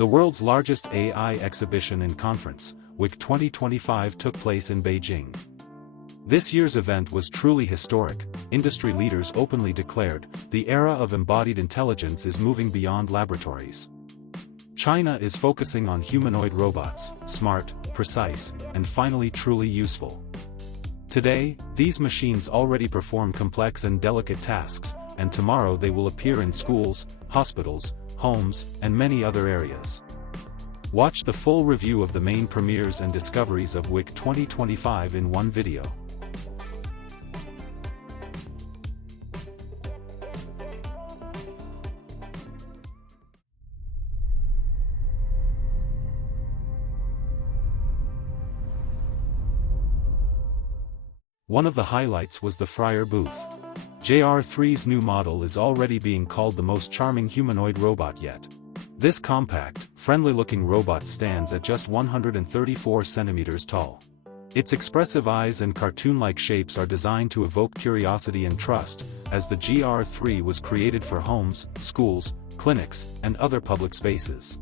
The world's largest AI exhibition and conference, WIC 2025, took place in Beijing. This year's event was truly historic. Industry leaders openly declared, the era of embodied intelligence is moving beyond laboratories. China is focusing on humanoid robots, smart, precise, and finally truly useful. Today, these machines already perform complex and delicate tasks, and tomorrow they will appear in schools, hospitals, homes, and many other areas. Watch the full review of the main premieres and discoveries of WIC 2025 in one video. One of the highlights was the Fourier booth. JR3's new model is already being called the most charming humanoid robot yet. This compact, friendly-looking robot stands at just 134 centimeters tall. Its expressive eyes and cartoon-like shapes are designed to evoke curiosity and trust, as the GR3 was created for homes, schools, clinics, and other public spaces.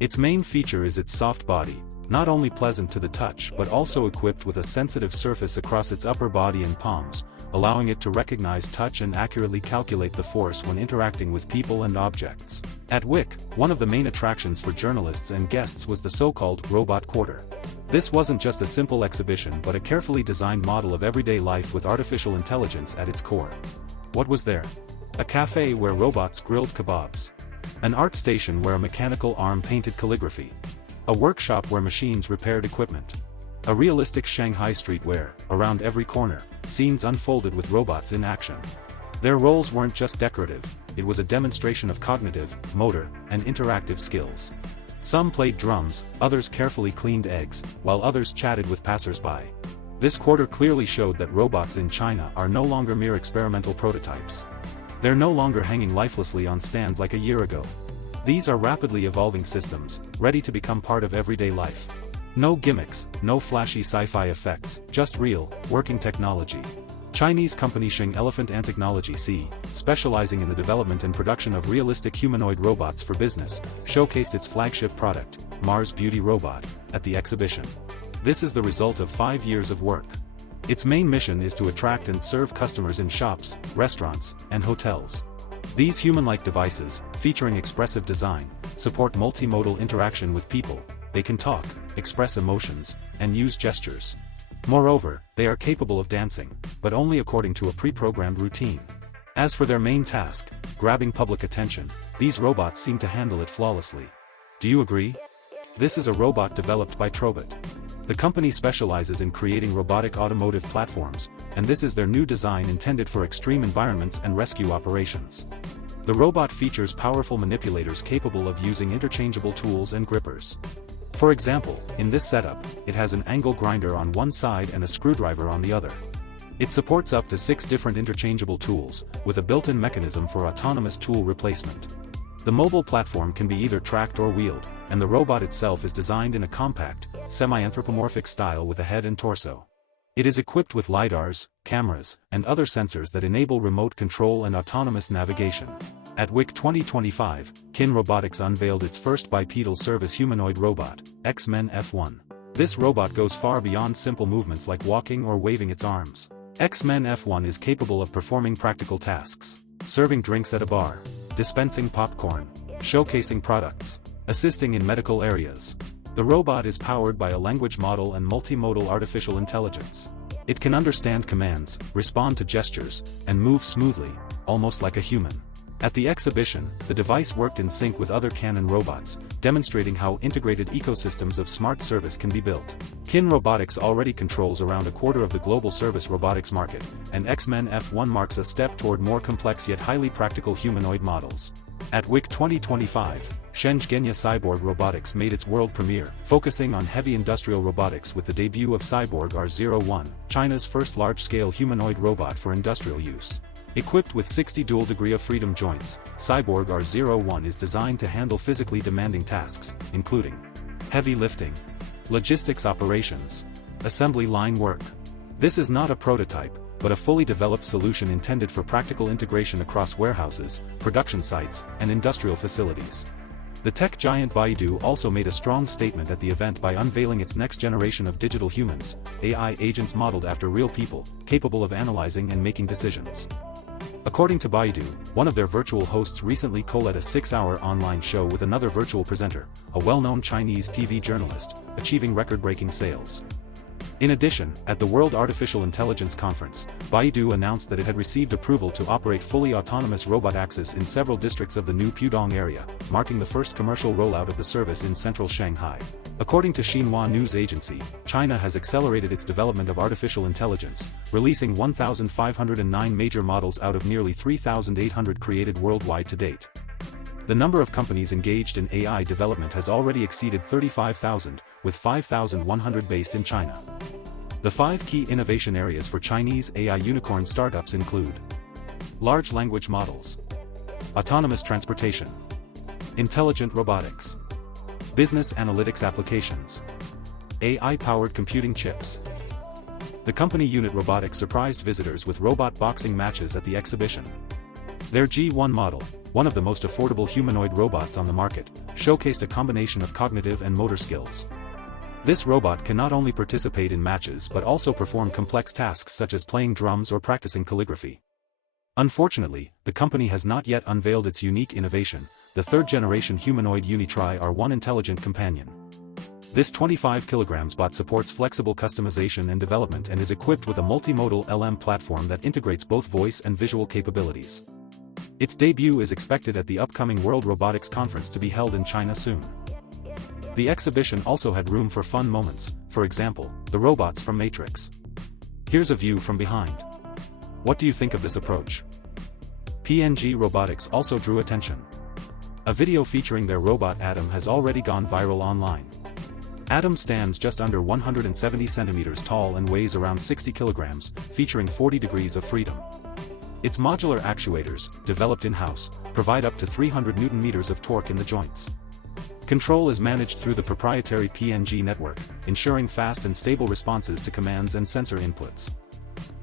Its main feature is its soft body, not only pleasant to the touch but also equipped with a sensitive surface across its upper body and palms, allowing it to recognize touch and accurately calculate the force when interacting with people and objects. At WIC, one of the main attractions for journalists and guests was the so-called Robot Quarter. This wasn't just a simple exhibition but a carefully designed model of everyday life with artificial intelligence at its core. What was there? A cafe where robots grilled kebabs. An art station where a mechanical arm painted calligraphy. A workshop where machines repaired equipment. A realistic Shanghai street where, around every corner, scenes unfolded with robots in action. Their roles weren't just decorative, it was a demonstration of cognitive, motor, and interactive skills. Some played drums, others carefully cleaned eggs, while others chatted with passers-by. This quarter clearly showed that robots in China are no longer mere experimental prototypes. They're no longer hanging lifelessly on stands like a year ago. These are rapidly evolving systems, ready to become part of everyday life. No gimmicks, no flashy sci-fi effects, just real, working technology. Chinese company Xing Elephant and Technology C, specializing in the development and production of realistic humanoid robots for business, showcased its flagship product, Mars Beauty Robot, at the exhibition. This is the result of 5 years of work. Its main mission is to attract and serve customers in shops, restaurants, and hotels. These human-like devices, featuring expressive design, support multimodal interaction with people. They can talk, express emotions, and use gestures. Moreover, they are capable of dancing, but only according to a pre-programmed routine. As for their main task, grabbing public attention, these robots seem to handle it flawlessly. Do you agree? This is a robot developed by Tetrabot. The company specializes in creating robotic automotive platforms, and this is their new design intended for extreme environments and rescue operations. The robot features powerful manipulators capable of using interchangeable tools and grippers. For example, in this setup, it has an angle grinder on one side and a screwdriver on the other. It supports up to 6 different interchangeable tools, with a built-in mechanism for autonomous tool replacement. The mobile platform can be either tracked or wheeled, and the robot itself is designed in a compact, semi-anthropomorphic style with a head and torso. It is equipped with lidars, cameras, and other sensors that enable remote control and autonomous navigation. At WIC 2025, Keenon Robotics unveiled its first bipedal service humanoid robot, X-Men F1. This robot goes far beyond simple movements like walking or waving its arms. X-Men F1 is capable of performing practical tasks, serving drinks at a bar, dispensing popcorn, showcasing products, assisting in medical areas. The robot is powered by a language model and multimodal artificial intelligence. It can understand commands, respond to gestures, and move smoothly, almost like a human. At the exhibition, the device worked in sync with other Keenon robots, demonstrating how integrated ecosystems of smart service can be built. Keenon Robotics already controls around a quarter of the global service robotics market, and X-Men F1 marks a step toward more complex yet highly practical humanoid models. At WIC 2025, Zhangjiang Cyborg Robotics made its world premiere, focusing on heavy industrial robotics with the debut of Cyborg R01, China's first large-scale humanoid robot for industrial use. Equipped with 60 dual degree of freedom joints, Cyborg R01 is designed to handle physically demanding tasks, including heavy lifting, logistics operations, assembly line work. This is not a prototype, but a fully developed solution intended for practical integration across warehouses, production sites, and industrial facilities. The tech giant Baidu also made a strong statement at the event by unveiling its next generation of digital humans, AI agents modeled after real people, capable of analyzing and making decisions. According to Baidu, one of their virtual hosts recently co-led a 6-hour online show with another virtual presenter, a well-known Chinese TV journalist, achieving record-breaking sales. In addition, at the World Artificial Intelligence Conference, Baidu announced that it had received approval to operate fully autonomous robot axes in several districts of the new Pudong area, marking the first commercial rollout of the service in central Shanghai. According to Xinhua News Agency, China has accelerated its development of artificial intelligence, releasing 1,509 major models out of nearly 3,800 created worldwide to date. The number of companies engaged in AI development has already exceeded 35,000, with 5,100 based in China. The 5 key innovation areas for Chinese AI unicorn startups include large language models, autonomous transportation, intelligent robotics, business analytics applications, AI-powered computing chips. The company Unitree Robotics surprised visitors with robot boxing matches at the exhibition. Their G1 model, one of the most affordable humanoid robots on the market, showcased a combination of cognitive and motor skills. This robot can not only participate in matches but also perform complex tasks such as playing drums or practicing calligraphy. Unfortunately, the company has not yet unveiled its unique innovation, the third-generation humanoid Unitree R01 intelligent companion. This 25 kg bot supports flexible customization and development and is equipped with a multimodal LM platform that integrates both voice and visual capabilities. Its debut is expected at the upcoming World Robotics Conference to be held in China soon. The exhibition also had room for fun moments, for example, the robots from Matrix. Here's a view from behind. What do you think of this approach? PNG Robotics also drew attention. A video featuring their robot Atom has already gone viral online. Atom stands just under 170 centimeters tall and weighs around 60 kilograms, featuring 40 degrees of freedom. Its modular actuators, developed in-house, provide up to 300 Nm of torque in the joints. Control is managed through the proprietary PNG network, ensuring fast and stable responses to commands and sensor inputs.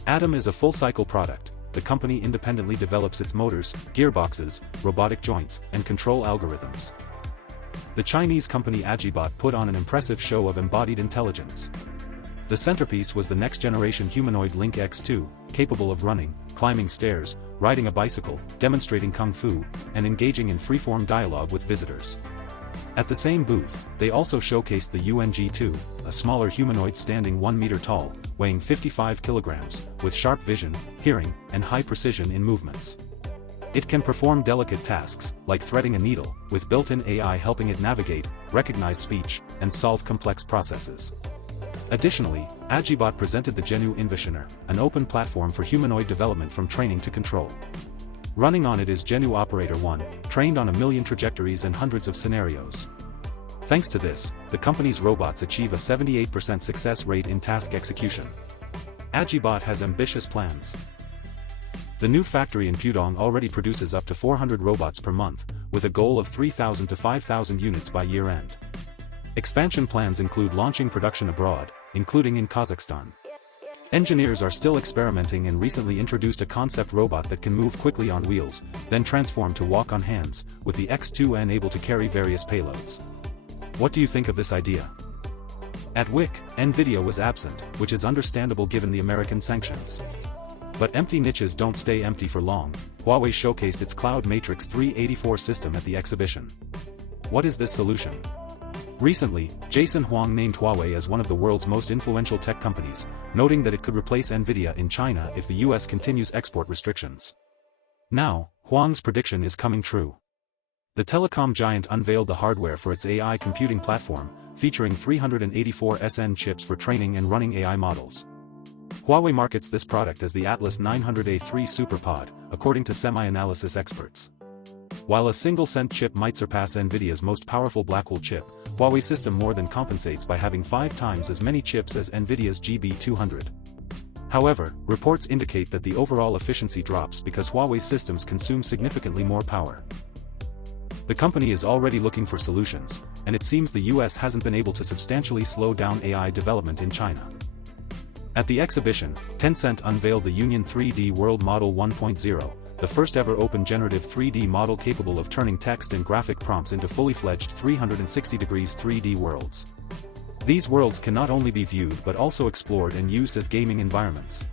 Atom is a full-cycle product. The company independently develops its motors, gearboxes, robotic joints, and control algorithms. The Chinese company AgiBot put on an impressive show of embodied intelligence. The centerpiece was the next-generation humanoid Link X2, capable of running, climbing stairs, riding a bicycle, demonstrating kung fu, and engaging in free-form dialogue with visitors. At the same booth, they also showcased the UNG2, a smaller humanoid standing 1 meter tall, weighing 55 kilograms, with sharp vision, hearing, and high precision in movements. It can perform delicate tasks, like threading a needle, with built-in AI helping it navigate, recognize speech, and solve complex processes. Additionally, AgiBot presented the Genu Envisioner, an open platform for humanoid development from training to control. Running on it is Genu Operator 1, trained on 1 million trajectories and hundreds of scenarios. Thanks to this, the company's robots achieve a 78% success rate in task execution. AgiBot has ambitious plans. The new factory in Pudong already produces up to 400 robots per month, with a goal of 3,000 to 5,000 units by year-end. Expansion plans include launching production abroad, including in Kazakhstan. Engineers are still experimenting and recently introduced a concept robot that can move quickly on wheels, then transform to walk on hands, with the X2N able to carry various payloads. What do you think of this idea? At WIC, Nvidia was absent, which is understandable given the American sanctions. But empty niches don't stay empty for long. Huawei showcased its Cloud Matrix 384 system at the exhibition. What is this solution? Recently, Jason Huang named Huawei as one of the world's most influential tech companies, noting that it could replace Nvidia in China if the US continues export restrictions. Now, Huang's prediction is coming true. The telecom giant unveiled the hardware for its AI computing platform, featuring 384 SN chips for training and running AI models. Huawei markets this product as the Atlas 900A3 SuperPod, according to semi-analysis experts. While a single-cent chip might surpass Nvidia's most powerful Blackwell chip, Huawei's system more than compensates by having 5 times as many chips as Nvidia's GB200. However, reports indicate that the overall efficiency drops because Huawei's systems consume significantly more power. The company is already looking for solutions, and it seems the US hasn't been able to substantially slow down AI development in China. At the exhibition, Tencent unveiled the Union 3D World Model 1.0, the first ever open generative 3D model capable of turning text and graphic prompts into fully fledged 360-degree 3D worlds. These worlds can not only be viewed but also explored and used as gaming environments.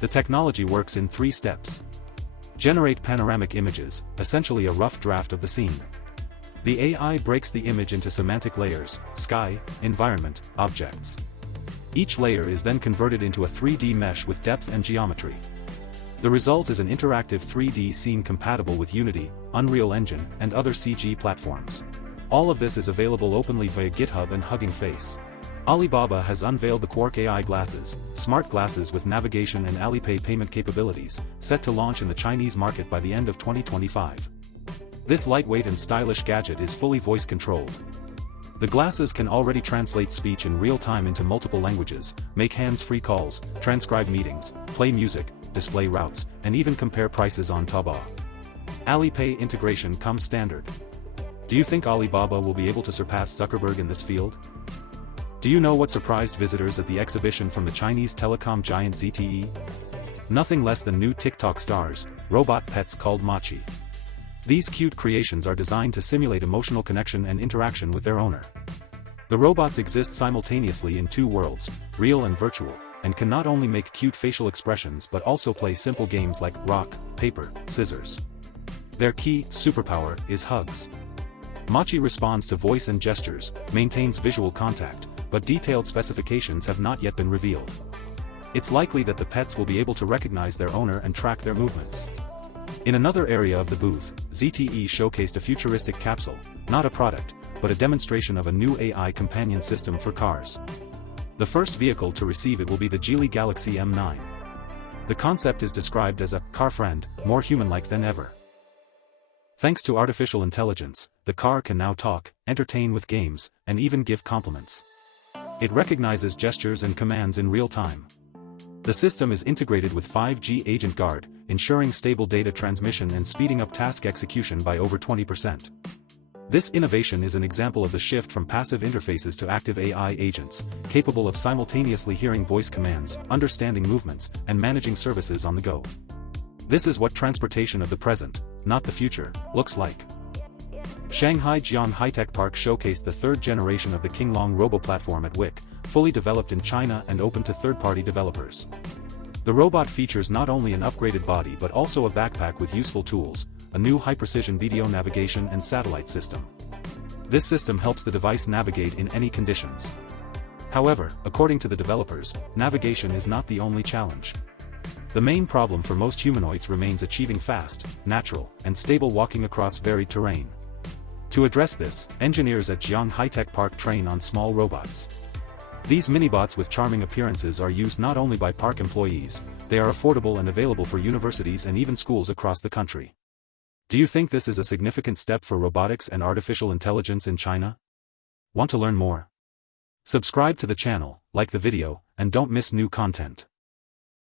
The technology works in 3 steps. Generate panoramic images, essentially a rough draft of the scene. The AI breaks the image into semantic layers: sky, environment, objects. Each layer is then converted into a 3D mesh with depth and geometry. The result is an interactive 3D scene compatible with Unity, Unreal Engine, and other CG platforms. All of this is available openly via GitHub and Hugging Face. Alibaba has unveiled the Quark AI Glasses, smart glasses with navigation and Alipay payment capabilities, set to launch in the Chinese market by the end of 2025. This lightweight and stylish gadget is fully voice-controlled. The glasses can already translate speech in real time into multiple languages, make hands-free calls, transcribe meetings, play music, display routes, and even compare prices on Taobao. Alipay integration comes standard. Do you think Alibaba will be able to surpass Zuckerberg in this field? Do you know what surprised visitors at the exhibition from the Chinese telecom giant ZTE? Nothing less than new TikTok stars, robot pets called Mochi. These cute creations are designed to simulate emotional connection and interaction with their owner. The robots exist simultaneously in 2 worlds, real and virtual, and can not only make cute facial expressions but also play simple games like rock, paper, scissors. Their key superpower is hugs. Mochi responds to voice and gestures, maintains visual contact, but detailed specifications have not yet been revealed. It's likely that the pets will be able to recognize their owner and track their movements. In another area of the booth, ZTE showcased a futuristic capsule, not a product, but a demonstration of a new AI companion system for cars. The first vehicle to receive it will be the Geely Galaxy M9. The concept is described as a car friend, more human-like than ever. Thanks to artificial intelligence, the car can now talk, entertain with games, and even give compliments. It recognizes gestures and commands in real time. The system is integrated with 5G Agent Guard, ensuring stable data transmission and speeding up task execution by over 20%. This innovation is an example of the shift from passive interfaces to active AI agents, capable of simultaneously hearing voice commands, understanding movements, and managing services on the go. This is what transportation of the present, not the future, looks like. Shanghai Jiang High-Tech Park showcased the 3rd generation of the Qinglong robo-platform at WIC, fully developed in China and open to third-party developers. The robot features not only an upgraded body but also a backpack with useful tools, a new high-precision video navigation and satellite system. This system helps the device navigate in any conditions. However, according to the developers, navigation is not the only challenge. The main problem for most humanoids remains achieving fast, natural, and stable walking across varied terrain. To address this, engineers at Jiang High-Tech Park train on small robots. These minibots with charming appearances are used not only by park employees, they are affordable and available for universities and even schools across the country. Do you think this is a significant step for robotics and artificial intelligence in China? Want to learn more? Subscribe to the channel, like the video, and don't miss new content.